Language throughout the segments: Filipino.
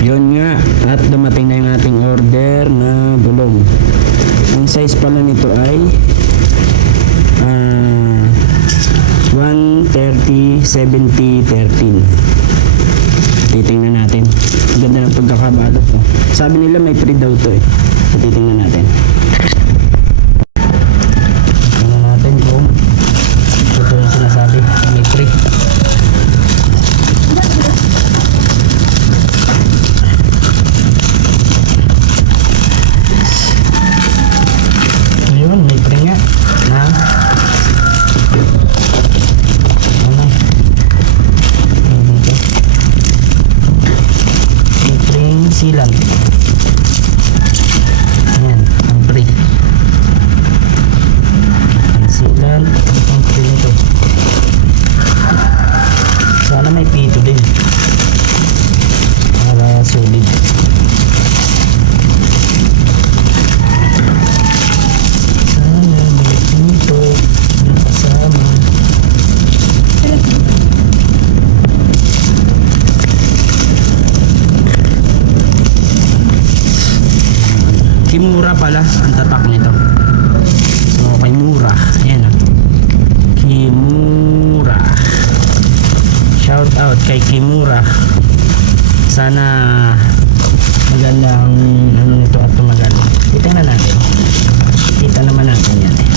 Yun nga, at dumating na yung ating order na gulong. Ang size pala nito ay 130, 70, 13. Titingnan natin. Ganda ng pagkakabalot. Sabi nila may free daw to eh. Titingnan natin. Tingnan natin kung ito yung sinasabi. May free. Ayun, may free nga. Na? Ano? Dito. May free sealant. Ayan, ang free. Sealant, ang free nito. Sana may pito din. Para solid. Sana may pito yung kasama. Kimura pala ang tatak nito. So, Kimura. Ayan o. Kimura. Shout out kay Kimura. Sana maganda ang ano nito at tumagal. Tingnan natin. Kita naman natin yan eh.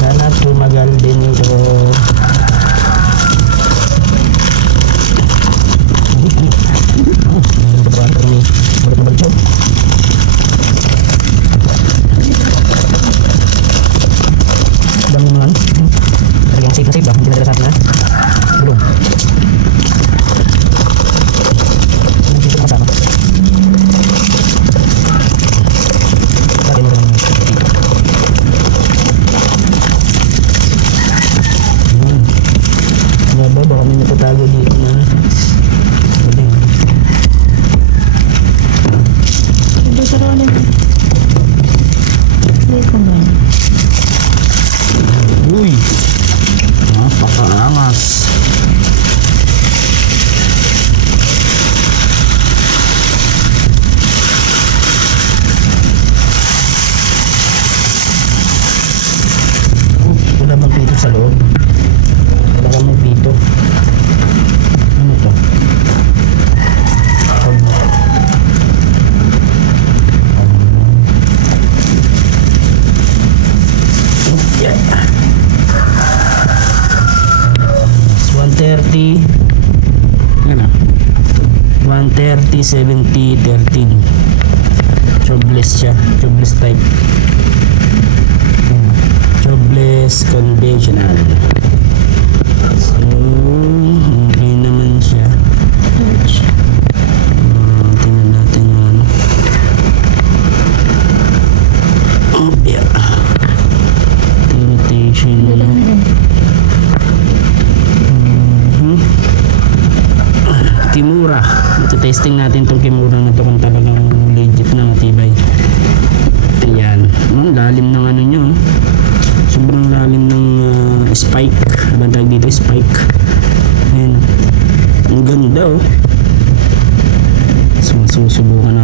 Sana tumagal din ito. Dami mo lang. Talagang safe na safe ba? Hindi na sa atin ha? Belum. Dito kasama. Dali mo rin dito. Wala ba? Baka may natatago dito na. Dito rin ulit. Dito mo. Uy! Napakaangas. Wala bang pito sa loob? Wala bang pito? Ano ito? Yeah. 130 ano 130 70 13 tubeless siya, tubeless type, tubeless conventional. So okay naman siya. Tingnan natin yan. Oh yeah, irritation. Kimura. Ito testing natin tong Kimura na to kung talagang legit na matibay. Ayan. Lalim ng ano nyo. Sobrang lalim ng spike. Ano tawag dito? Spike. Ayan. Ang ganda oh. So, susubukan